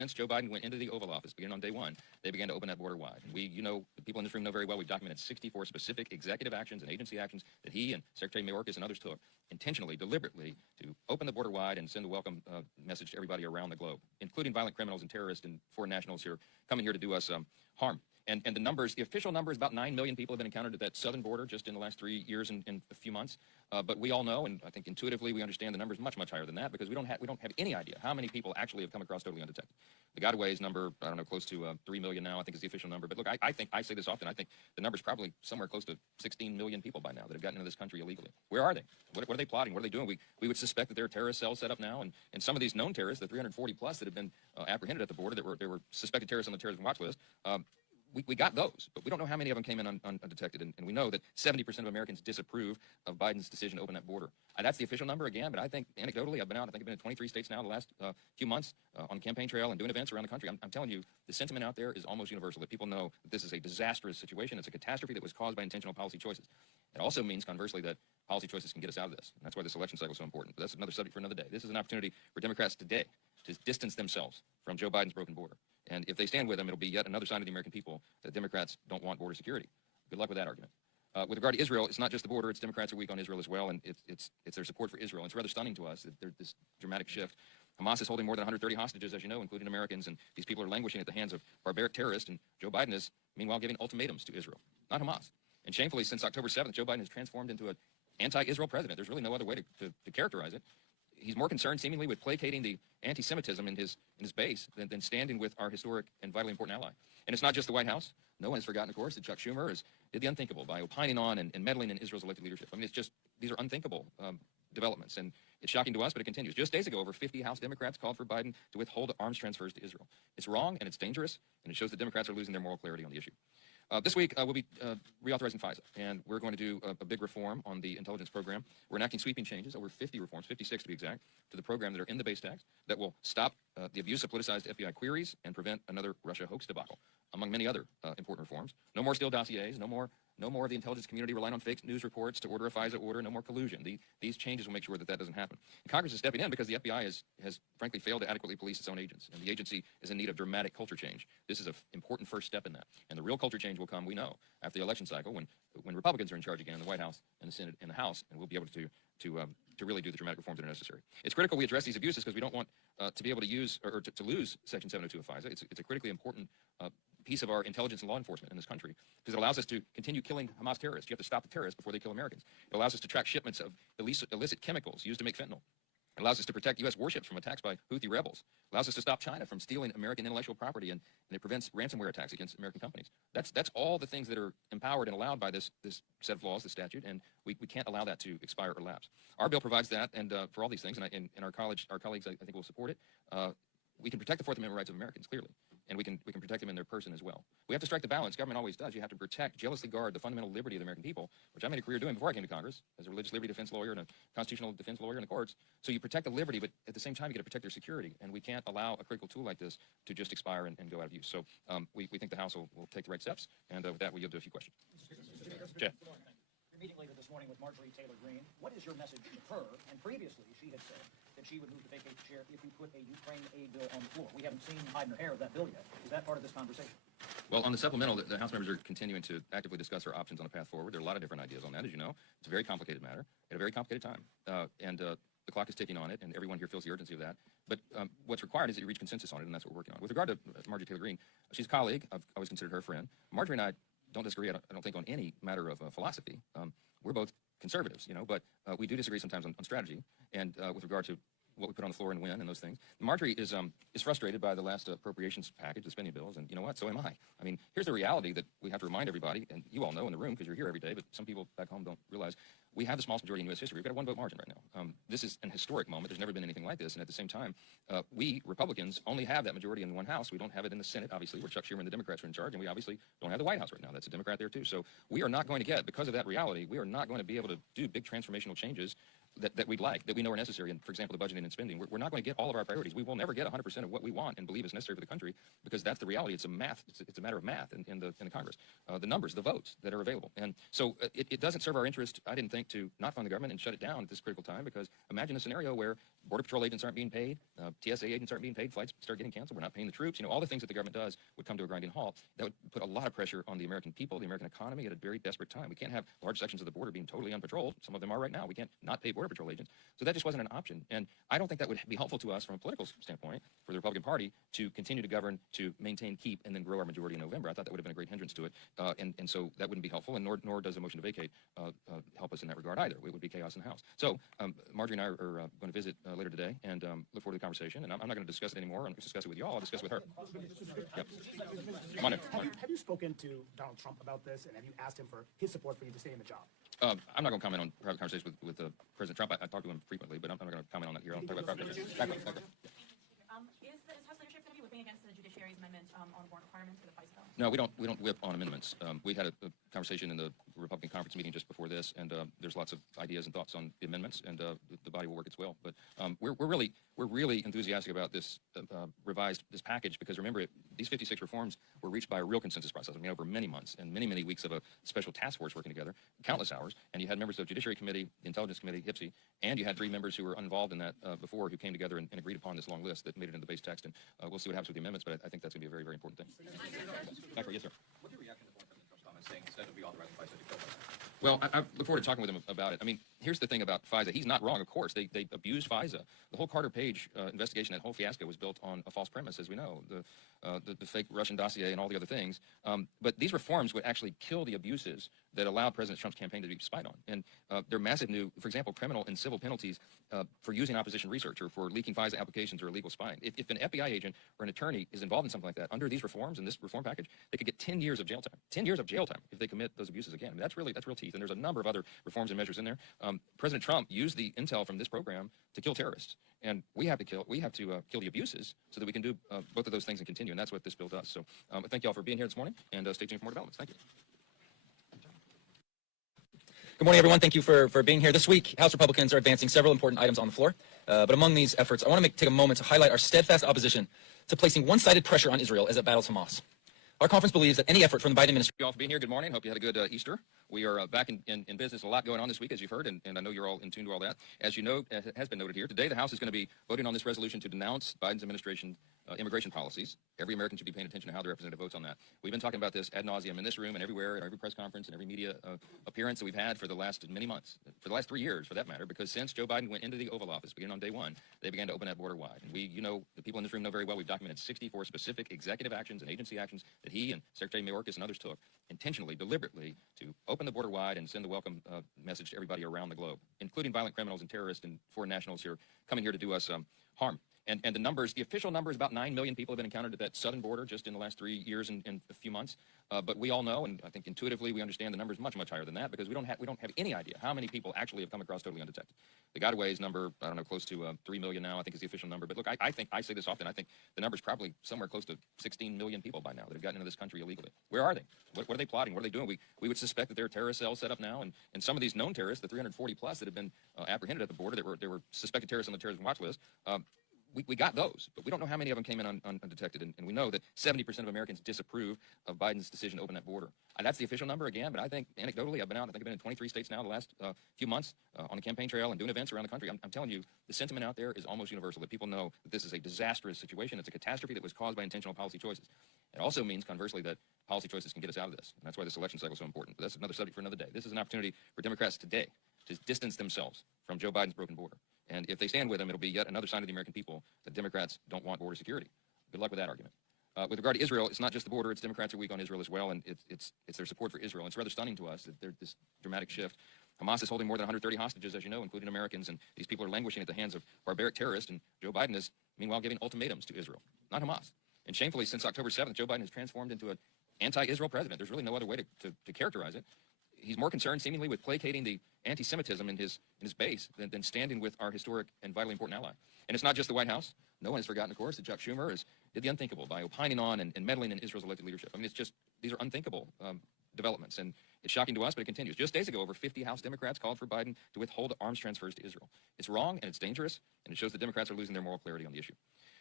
Since Joe Biden went into the Oval Office, beginning on day one, they began to open that border wide. And the people in this room know very well, we've documented 64 specific executive actions and agency actions that he and Secretary Mayorkas and others took intentionally, deliberately, to open the border wide and send a welcome message to everybody around the globe, including violent criminals and terrorists and foreign nationals here coming here to do us harm. And the numbers, the official number is about 9 million people have been encountered at that southern border just in the last 3 years and a few months. But we all know, and I think intuitively we understand the numbers much, much higher than that, because we don't have any idea how many people actually have come across totally undetected. The Godways number, I don't know, close to 3 million now, I think is the official number. But look, I say this often, I think the number's probably somewhere close to 16 million people by now that have gotten into this country illegally. Where are they? What are they plotting? What are they doing? We would suspect that there are terrorist cells set up now, and some of these known terrorists, the 340 plus that have been apprehended at the border, that were suspected terrorists on the terrorism watch list, we got those, but we don't know how many of them came in undetected, and we know that 70% of Americans disapprove of Biden's decision to open that border. That's the official number again, but I think anecdotally, I've been in 23 states now the last few months on the campaign trail and doing events around the country. I'm telling you, the sentiment out there is almost universal, that people know that this is a disastrous situation. It's a catastrophe that was caused by intentional policy choices. It also means, conversely, that policy choices can get us out of this, and that's why this election cycle is so important. But that's another subject for another day. This is an opportunity for Democrats today to distance themselves from Joe Biden's broken border. And if they stand with him, it'll be yet another sign to the American people that Democrats don't want border security. Good luck with that argument. With regard to Israel, it's not just the border. It's Democrats are weak on Israel as well, and it's their support for Israel. It's rather stunning to us that there's this dramatic shift. Hamas is holding more than 130 hostages, as you know, including Americans, and these people are languishing at the hands of barbaric terrorists, and Joe Biden is, meanwhile, giving ultimatums to Israel, not Hamas. And shamefully, since October 7th, Joe Biden has transformed into an anti-Israel president. There's really no other way to characterize it. He's more concerned, seemingly, with placating the anti-Semitism in his base than standing with our historic and vitally important ally. And it's not just the White House. No one has forgotten, of course, that Chuck Schumer did the unthinkable by opining on and meddling in Israel's elected leadership. I mean, these are unthinkable developments, and it's shocking to us, but it continues. Just days ago, over 50 House Democrats called for Biden to withhold arms transfers to Israel. It's wrong, and it's dangerous, and it shows that Democrats are losing their moral clarity on the issue. This week, we'll be reauthorizing FISA, and we're going to do a big reform on the intelligence program. We're enacting sweeping changes, over 50 reforms, 56 to be exact, to the program that are in the base tax that will stop the abuse of politicized FBI queries and prevent another Russia hoax debacle, among many other important reforms. No more Steele dossiers, no more of the intelligence community relying on fake news reports to order a FISA order, no more collusion. These changes will make sure that doesn't happen. And Congress is stepping in because the FBI has frankly failed to adequately police its own agents, and the agency is in need of dramatic culture change. This is an important first step in that. And the real culture change will come, we know, after the election cycle when Republicans are in charge again in the White House and the Senate and the House, and we'll be able to really do the dramatic reforms that are necessary. It's critical we address these abuses because we don't want to be able to use or to lose Section 702 of FISA. It's a critically important piece of our intelligence and law enforcement in this country because it allows us to continue killing Hamas terrorists. You have to stop the terrorists before they kill Americans. It allows us to track shipments of illicit chemicals used to make fentanyl. It allows us to protect U.S. warships from attacks by Houthi rebels. It allows us to stop China from stealing American intellectual property, and it prevents ransomware attacks against American companies. That's all the things that are empowered and allowed by this set of laws, the statute, and we can't allow that to expire or lapse. Our bill provides that, and for all these things, and our colleagues, I think, will support it. We can protect the Fourth Amendment rights of Americans, clearly, and we can protect them in their person as well. We have to strike the balance. Government always does. You have to protect, jealously guard the fundamental liberty of the American people, which I made a career doing before I came to Congress as a religious liberty defense lawyer and a constitutional defense lawyer in the courts. So you protect the liberty, but at the same time, you got to protect their security, and we can't allow a critical tool like this to just expire and go out of use. So we think the House will take the right steps, and with that, we'll yield to a few questions. Jeff. Your meeting later this morning with Marjorie Taylor Greene. What is your message to her? And previously, she had said that she would move to vacate the chair if you put a Ukraine aid bill on the floor. We haven't seen hide nor hair of that bill yet. Is that part of this conversation? Well, on the supplemental, the House members are continuing to actively discuss our options on the path forward. There are a lot of different ideas on that, as you know. It's a very complicated matter at a very complicated time. The clock is ticking on it, and everyone here feels the urgency of that. But what's required is that you reach consensus on it, and that's what we're working on. With regard to Marjorie Taylor Greene, she's a colleague. I've always considered her a friend. Marjorie and I don't disagree, I don't think, on any matter of philosophy. We're both conservatives, but we do disagree sometimes on strategy and with regard to what we put on the floor and when and those things. Marjorie is frustrated by the last appropriations package, the spending bills, and you know what? So am I. I mean, here's the reality that we have to remind everybody, and you all know in the room because you're here every day, but some people back home don't realize. We have the smallest majority in U.S. history. We've got a one-vote margin right now. This is an historic moment. There's never been anything like this. And at the same time, we, Republicans, only have that majority in one House. We don't have it in the Senate, obviously, where Chuck Schumer and the Democrats are in charge. And we obviously don't have the White House right now. That's a Democrat there, too. So we are not going to get, because of that reality, we are not going to be able to do big transformational changes that we'd like, that we know are necessary. And for example, the budgeting and spending, we're not going to get all of our priorities. We will never get 100% of what we want and believe is necessary for the country because that's the reality. It's a matter of math in the Congress. The numbers, the votes that are available. And so it doesn't serve our interest, I didn't think, to not fund the government and shut it down at this critical time because imagine a scenario where Border Patrol agents aren't being paid. TSA agents aren't being paid. Flights start getting canceled. We're not paying the troops. You know, all the things that the government does would come to a grinding halt. That would put a lot of pressure on the American people, the American economy at a very desperate time. We can't have large sections of the border being totally unpatrolled. Some of them are right now. We can't not pay Border Patrol agents. So that just wasn't an option. And I don't think that would be helpful to us from a political standpoint for the Republican Party to continue to govern, to maintain, keep, and then grow our majority in November. I thought that would have been a great hindrance to it. And so that wouldn't be helpful, and nor does a motion to vacate help us in that regard either. It would be chaos in the House. So Marjorie and I are going to visit later today and look forward to the conversation. And I'm not going to discuss it anymore. I'm going to discuss it with you all. I'll discuss it with her. Yep. Come on in. Have you spoken to Donald Trump about this, and have you asked him for his support for you to stay in the job? I'm not going to comment on private conversations with President Trump. I talk to him frequently, but I'm not going to comment on that here. I'll talk about private conversations. Is the House leadership going to be whipping against the judiciary's amendment on warrant requirements for the FISA bill? No, we don't whip on amendments. We had a conversation in the Republican conference meeting just before this, and there's lots of ideas and thoughts on the amendments, and the body will work its will. But we're really enthusiastic about this this package, because remember, these 56 reforms were reached by a real consensus process. I mean, over many months and many weeks of a special task force working together, countless hours, and you had members of the Judiciary Committee, the Intelligence Committee, HIPSI, and you had 3 members who were involved in that before, who came together and agreed upon this long list that made it into the base text. And we'll see what happens with the amendments, but I think that's going to be a very, very important thing. Yes, sir. What's your reaction to President Trump's comment saying instead of reauthorizing FISA to kill them? Well, I look forward to talking with him about it. I mean, here's the thing about FISA. He's not wrong, of course. They abused FISA. The whole Carter Page investigation, that whole fiasco, was built on a false premise, as we know, the fake Russian dossier and all the other things. But these reforms would actually kill the abuses that allowed President Trump's campaign to be spied on. And they're massive new, for example, criminal and civil penalties for using opposition research or for leaking FISA applications or illegal spying. If an FBI agent or an attorney is involved in something like that, under these reforms and this reform package, they could get 10 years of jail time. 10 years of jail time if they commit those abuses again. I mean, that's real teeth. And there's a number of other reforms and measures in there. President Trump used the intel from this program to kill terrorists. And we have to kill the abuses so that we can do both of those things and continue. And that's what this bill does. So thank you all for being here this morning, and stay tuned for more developments. Thank you. Good morning, everyone. Thank you for being here. This week, House Republicans are advancing several important items on the floor. But among these efforts, I want to take a moment to highlight our steadfast opposition to placing one-sided pressure on Israel as it battles Hamas. Our conference believes that any effort from the Biden administration... Thank you all for being here. Good morning. Hope you had a good Easter. We are back in business. A lot going on this week, as you've heard, and I know you're all in tune to all that. As you know, as has been noted here, today the House is going to be voting on this resolution to denounce Biden's administration immigration policies. Every American should be paying attention to how the representative votes on that. We've been talking about this ad nauseum in this room and everywhere, at every press conference and every media appearance that we've had for the last many months, for the last 3 years, for that matter, because since Joe Biden went into the Oval Office, beginning on day 1, they began to open that border wide. And the people in this room know very well, we've documented 64 specific executive actions and agency actions that he and Secretary Mayorkas and others took intentionally, deliberately, to open the border wide and send the welcome message to everybody around the globe, including violent criminals and terrorists and foreign nationals here coming here to do us harm. And the numbers, the official number is about 9 million people have been encountered at that southern border just in the last 3 years and a few months. But we all know, and I think intuitively we understand the numbers much higher than that, because we don't have any idea how many people actually have come across totally undetected. The gotaways number, I don't know, close to 3 million now, I think is the official number. But look, I say this often, I think the number's probably somewhere close to 16 million people by now that have gotten into this country illegally. Where are they? What are they plotting? What are they doing? We would suspect that there are terrorist cells set up now, and some of these known terrorists, the 340 plus that have been apprehended at the border, there were suspected terrorists on the terrorism watch list. We got those, but we don't know how many of them came in undetected, and we know that 70% of Americans disapprove of Biden's decision to open that border. That's the official number again, but I think anecdotally, I've been in 23 states now the last few months on the campaign trail and doing events around the country. I'm telling you, the sentiment out there is almost universal, that people know that this is a disastrous situation. It's a catastrophe that was caused by intentional policy choices. It also means, conversely, that policy choices can get us out of this, and that's why this election cycle is so important. But that's another subject for another day. This is an opportunity for Democrats today to distance themselves from Joe Biden's broken border. And if they stand with him, it'll be yet another sign to the American people that Democrats don't want border security. Good luck with that argument. With regard to Israel, it's not just the border. It's Democrats are weak on Israel as well, and it's their support for Israel. It's rather stunning to us that there's this dramatic shift. Hamas is holding more than 130 hostages, as you know, including Americans, and these people are languishing at the hands of barbaric terrorists, and Joe Biden is, meanwhile, giving ultimatums to Israel, not Hamas. And shamefully, since October 7th, Joe Biden has transformed into an anti-Israel president. There's really no other way to characterize it. He's more concerned, seemingly, with placating the anti-Semitism in his base than standing with our historic and vitally important ally. And it's not just the White House. No one has forgotten, of course, that Chuck Schumer did the unthinkable by opining on and meddling in Israel's elected leadership. I mean, these are unthinkable developments, and it's shocking to us, but it continues. Just days ago, over 50 House Democrats called for Biden to withhold arms transfers to Israel. It's wrong, and it's dangerous, and it shows that Democrats are losing their moral clarity on the issue.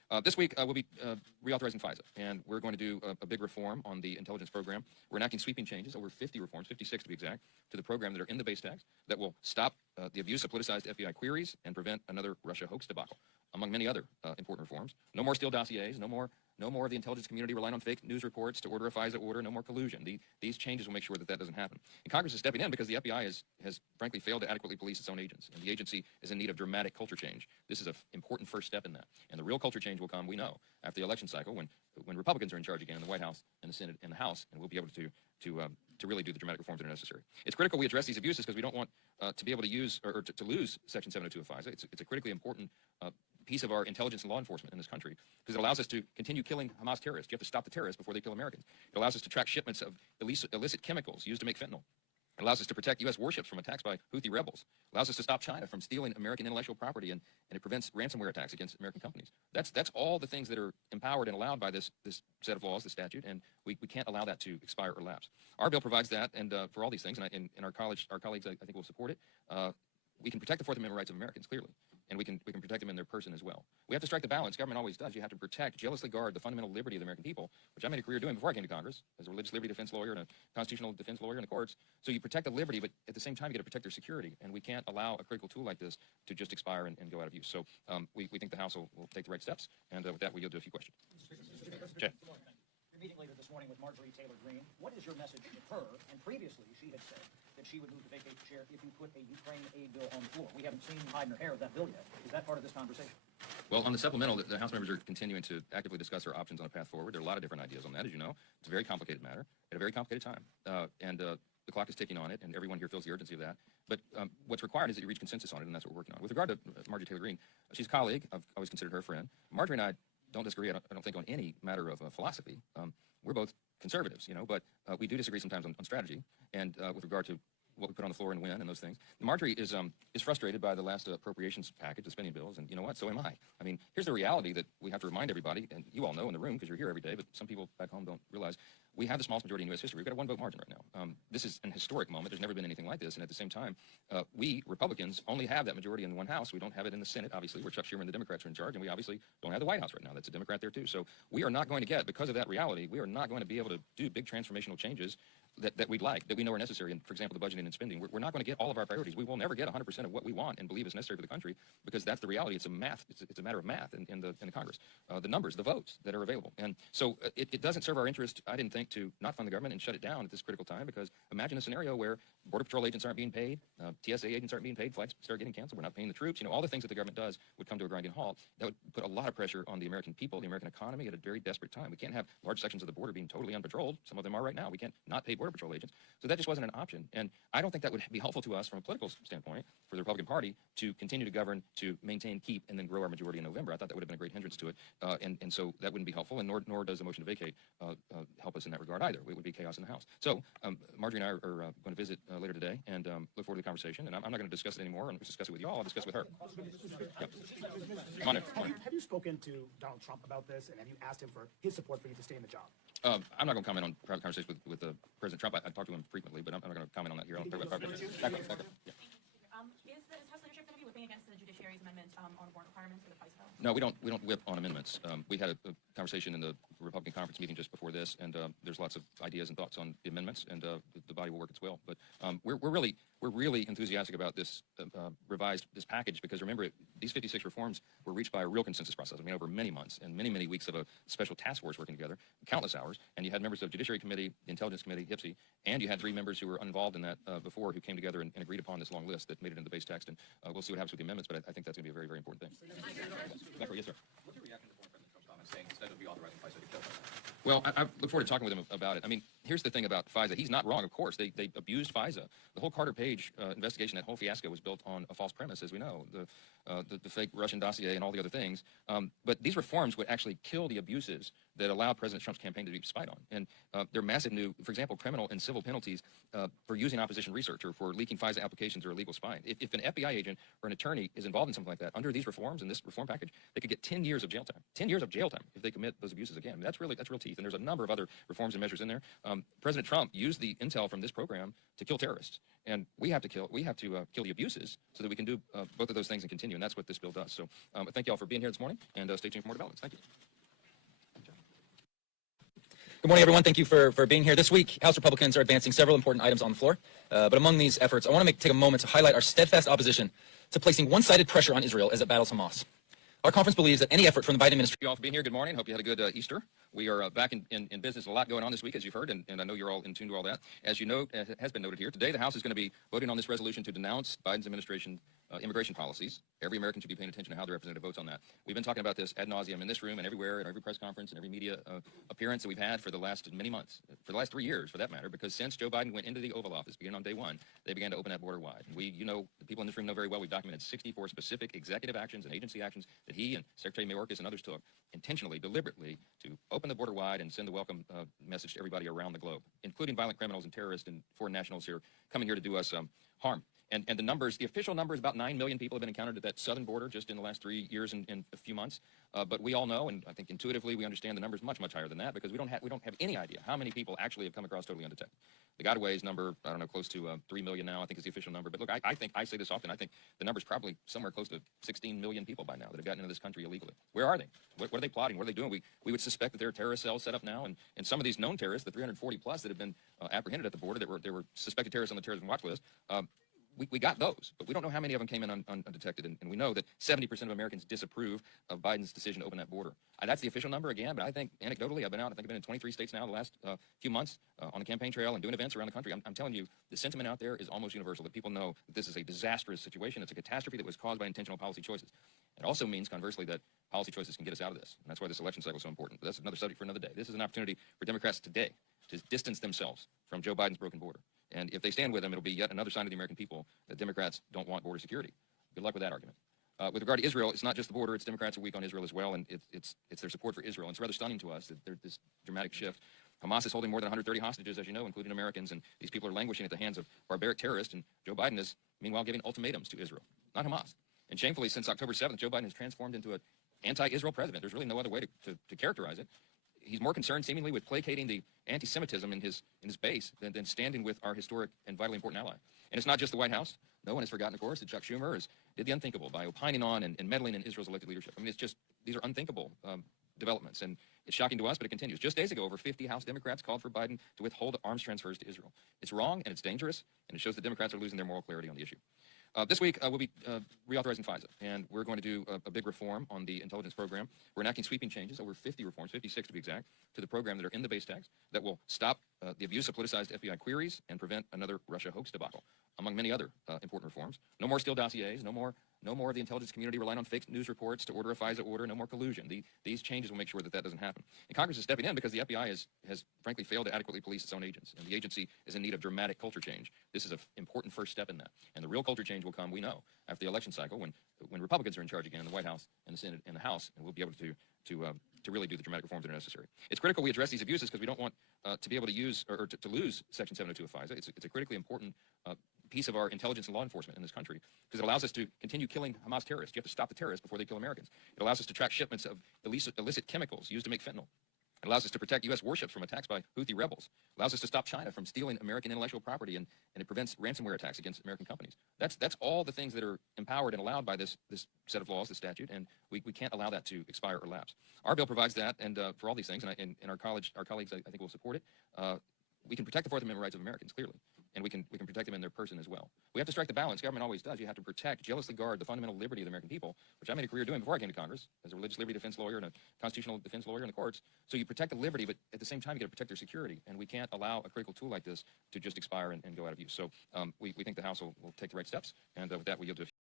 This week, we'll be reauthorizing FISA, and we're going to do a big reform on the intelligence program. We're enacting sweeping changes, over 50 reforms, 56 to be exact, to the program that are in the base text that will stop the abuse of politicized FBI queries and prevent another Russia hoax debacle, among many other important reforms. No more Steele dossiers, no more of the intelligence community relying on fake news reports to order a FISA order, no more collusion. These changes will make sure that that doesn't happen. And Congress is stepping in because the FBI has frankly failed to adequately police its own agents, and the agency is in need of dramatic culture change. This is an important first step in that. And the real culture change will come, we know, after the election cycle when Republicans are in charge again in the White House and the Senate and the House, and we'll be able to really do the dramatic reforms that are necessary. It's critical we address these abuses because we don't want to be able to use or to lose Section 702 of FISA. It's a critically important piece of our intelligence and law enforcement in this country because it allows us to continue killing Hamas terrorists. You have to stop the terrorists before they kill Americans. It allows us to track shipments of illicit chemicals used to make fentanyl. It allows us to protect U.S. warships from attacks by Houthi rebels. It allows us to stop China from stealing American intellectual property, and it prevents ransomware attacks against American companies. That's all the things that are empowered and allowed by this set of laws, the statute, and we can't allow that to expire or lapse. Our bill provides that, and for all these things, and our colleagues, I think, will support it. We can protect the Fourth Amendment rights of Americans, clearly, and we can protect them in their person as well. We have to strike the balance. Government always does. You have to protect, jealously guard the fundamental liberty of the American people, which I made a career doing before I came to Congress as a religious liberty defense lawyer and a constitutional defense lawyer in the courts. So you protect the liberty, but at the same time, you got to protect their security, and we can't allow a critical tool like this to just expire and go out of use. So we think the House will take the right steps, and with that, we yield to a few questions. Jay. You're meeting later this morning with Marjorie Taylor Greene. What is your message to her? And previously, she had said that she would move to vacate the chair if you put a Ukraine aid bill on the floor. We haven't seen hide nor hair of that bill yet. Is that part of this conversation? Well, on the supplemental, the House members are continuing to actively discuss their options on a path forward. There are a lot of different ideas on that, as you know. It's a very complicated matter at a very complicated time. The clock is ticking on it, and everyone here feels the urgency of that. But what's required is that you reach consensus on it, and that's what we're working on. With regard to Marjorie Taylor Greene, she's a colleague. I've always considered her a friend. Marjorie and I don't disagree, I don't think, on any matter of philosophy. We're both conservatives, but we do disagree sometimes on strategy and with regard to what we put on the floor and when and those things. Marjorie is frustrated by the last appropriations package, the spending bills, and you know what? So am I. I mean, here's the reality that we have to remind everybody, and you all know in the room because you're here every day, but some people back home don't realize. We have the smallest majority in U.S. history. We've got a one-vote margin right now. This is an historic moment. There's never been anything like this, and at the same time, we, Republicans, only have that majority in one House. We don't have it in the Senate, obviously, where Chuck Schumer and the Democrats are in charge, and we obviously don't have the White House right now. That's a Democrat there, too. So we are not going to get, because of that reality, we are not going to be able to do big transformational changes that we'd like, that we know are necessary. And for example, the budgeting and spending, we're not going to get all of our priorities. We will never get 100% of what we want and believe is necessary for the country, because that's the reality. It's a matter of math in the Congress. The numbers, the votes that are available. And so it doesn't serve our interest, I didn't think, to not fund the government and shut it down at this critical time, because imagine a scenario where Border Patrol agents aren't being paid, TSA agents aren't being paid, flights start getting canceled, we're not paying the troops, all the things that the government does would come to a grinding halt. That would put a lot of pressure on the American people, the American economy at a very desperate time. We can't have large sections of the border being totally unpatrolled. Some of them are right now. We can't not pay Border Patrol agents. So that just wasn't an option. And I don't think that would be helpful to us from a political standpoint for the Republican Party to continue to govern, to maintain, keep, and then grow our majority in November. I thought that would have been a great hindrance to it. And so that wouldn't be helpful, and nor does the motion to vacate help us in that regard either. It would be chaos in the House. So Marjorie and I are going to visit later today and look forward to the conversation. And I'm not going to discuss it anymore. I'm going to discuss it with you all. I'll discuss it with her. Yep. Come on in. Have you spoken to Donald Trump about this, and have you asked him for his support for you to stay in the job? I'm not going to comment on private conversations with President Trump. I talk to him frequently, but I'm not going to comment on that here. I'll talk about private conversations. Back up. Yeah. Is House leadership going to be whipping against the judiciary's amendment on warrant requirements for the FISA bill? No, we don't whip on amendments. We had a conversation in the Republican conference meeting just before this, and there's lots of ideas and thoughts on the amendments, and the body will work its will. But we're really enthusiastic about this this package, because remember, these 56 reforms were reached by a real consensus process. I mean, over many months and many weeks of a special task force working together, countless hours, and you had members of the Judiciary Committee, the Intelligence Committee, HIPSI, and you had 3 members who were involved in that before, who came together and agreed upon this long list that made it into the base text. And we'll see what happens with the amendments, but I think that's going to be a very, very important thing. Yes, sir. What's your reaction to former President Trump's comments saying instead of reauthorizing FISA to kill FISA? Well, I look forward to talking with him about it. I mean, here's the thing about FISA. He's not wrong, of course. They abused FISA. The whole Carter Page investigation, that whole fiasco, was built on a false premise, as we know, the fake Russian dossier and all the other things. But these reforms would actually kill the abuses that allowed President Trump's campaign to be spied on. And there are massive new, for example, criminal and civil penalties for using opposition research or for leaking FISA applications or illegal spying. If an FBI agent or an attorney is involved in something like that, under these reforms and this reform package, they could get 10 years of jail time. 10 years of jail time if they commit those abuses again. I mean, that's real teeth. And there's a number of other reforms and measures in there. President Trump used the intel from this program to kill terrorists. And we have to kill the abuses so that we can do both of those things and continue. And that's what this bill does. So thank you all for being here this morning, and stay tuned for more developments. Thank you. Good morning, everyone. Thank you for being here. This week, House Republicans are advancing several important items on the floor. But among these efforts, I want to take a moment to highlight our steadfast opposition to placing one-sided pressure on Israel as it battles Hamas. Our conference believes that any effort from the Biden administration... Thank you all for being here. Good morning. Hope you had a good Easter. We are back in business. A lot going on this week, as you've heard, and I know you're all in tune to all that. As you know, as has been noted here, today the House is going to be voting on this resolution to denounce Biden's administration immigration policies. Every American should be paying attention to how their representative votes on that. We've been talking about this ad nauseum in this room and everywhere, at every press conference and every media appearance that we've had for the last many months, for the last 3 years, for that matter, because since Joe Biden went into the Oval Office, beginning on day one, they began to open that border wide. And the people in this room know very well, we've documented 64 specific executive actions and agency actions that he and Secretary Mayorkas and others took intentionally, deliberately, to open the border wide and send a welcome message to everybody around the globe, including violent criminals and terrorists and foreign nationals here coming here to do us harm. And the numbers, the official numbers, about 9 million people have been encountered at that southern border just in the last 3 years and a few months. But we all know, and I think intuitively we understand the numbers much, much higher than that, because we don't have any idea how many people actually have come across totally undetected. The gotaways number, I don't know, close to 3 million now, I think is the official number. But look, I say this often, I think the number's probably somewhere close to 16 million people by now that have gotten into this country illegally. Where are they? What are they plotting? What are they doing? We would suspect that there are terrorist cells set up now, and some of these known terrorists, the 340 plus that have been apprehended at the border, there were suspected terrorists on the terrorism watch list. We got those, but we don't know how many of them came in undetected, and we know that 70% of Americans disapprove of Biden's decision to open that border. That's the official number again, but I think anecdotally, I think I've been in 23 states now the last few months on the campaign trail and doing events around the country. I'm telling you, the sentiment out there is almost universal, that people know that this is a disastrous situation. It's a catastrophe that was caused by intentional policy choices. It also means, conversely, that policy choices can get us out of this, and that's why this election cycle is so important. But that's another subject for another day. This is an opportunity for Democrats today to distance themselves from Joe Biden's broken border. And if they stand with him, it'll be yet another sign to the American people that Democrats don't want border security. Good luck with that argument. With regard to Israel, it's not just the border. It's Democrats are weak on Israel as well, and it's their support for Israel. And it's rather stunning to us that there's this dramatic shift. Hamas is holding more than 130 hostages, as you know, including Americans, and these people are languishing at the hands of barbaric terrorists, and Joe Biden is, meanwhile, giving ultimatums to Israel, not Hamas. And shamefully, since October 7th, Joe Biden has transformed into an anti-Israel president. There's really no other way to characterize it. He's more concerned, seemingly, with placating the anti-Semitism in his base than standing with our historic and vitally important ally. And it's not just the White House. No one has forgotten, of course, that Chuck Schumer did the unthinkable by opining on and meddling in Israel's elected leadership. I mean, these are unthinkable developments, and it's shocking to us, but it continues. Just days ago, over 50 House Democrats called for Biden to withhold arms transfers to Israel. It's wrong, and it's dangerous, and it shows that Democrats are losing their moral clarity on the issue. This week, we'll be reauthorizing FISA, and we're going to do a big reform on the intelligence program. We're enacting sweeping changes, over 50 reforms, 56 to be exact, to the program that are in the base text that will stop the abuse of politicized FBI queries and prevent another Russia hoax debacle, among many other important reforms. No more Steele dossiers, no more of the intelligence community relying on fake news reports to order a FISA order, no more collusion. These changes will make sure that doesn't happen. And Congress is stepping in because the FBI has frankly failed to adequately police its own agents, and the agency is in need of dramatic culture change. This is an important first step in that. And the real culture change will come, we know, after the election cycle when Republicans are in charge again in the White House and the Senate and the House, and we'll be able to really do the dramatic reforms that are necessary. It's critical we address these abuses because we don't want to be able to use or to lose Section 702 of FISA. It's a critically important piece of our intelligence and law enforcement in this country because it allows us to continue killing Hamas terrorists. You have to stop the terrorists before they kill Americans. It allows us to track shipments of illicit chemicals used to make fentanyl. It allows us to protect U.S. warships from attacks by Houthi rebels. It allows us to stop China from stealing American intellectual property, and it prevents ransomware attacks against American companies. That's all the things that are empowered and allowed by this set of laws, this statute, and we can't allow that to expire or lapse. Our bill provides that, and for all these things, and our colleagues, I think, will support it. We can protect the Fourth Amendment rights of Americans, clearly, and we can protect them in their person as well. We have to strike the balance. Government always does. You have to protect, jealously guard the fundamental liberty of the American people, which I made a career doing before I came to Congress as a religious liberty defense lawyer and a constitutional defense lawyer in the courts. So you protect the liberty, but at the same time, you got to protect their security, and we can't allow a critical tool like this to just expire and go out of use. So we think the House will take the right steps, and with that, we yield to